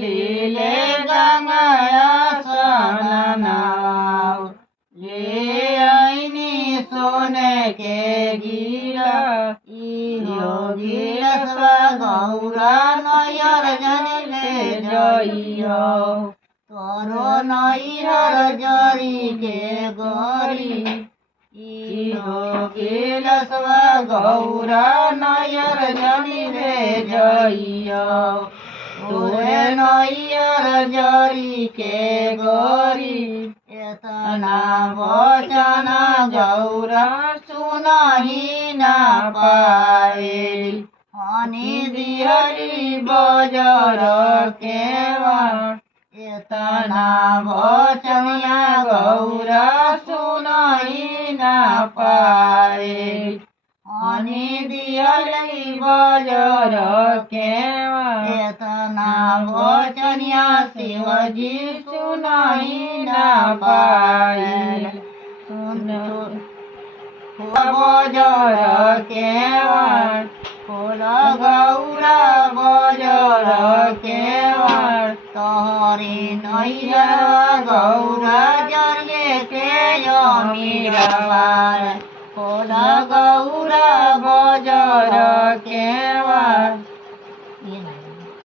लीले गंगाया सननाव ले आईनी सोने के गिरा योगी गौरा नयर जनी ले जइयो तोरो नैहर जरी के गरी गौरा नयर जनी ले जइयो तोरे नैयर जरी के गरी एतना वचन गौरा सुनहि न पाए हनी दिहरी बजर केवा एतना वचन गौरा सुनहि न पाए हनी दिहरी बजर केवा एतना वचनिया शिवजी सुनहि न पाए बजर केवा गौरा बजर केवा तोहरी नैहर गौरा जरिए के मीराबार गौरा बजर केवा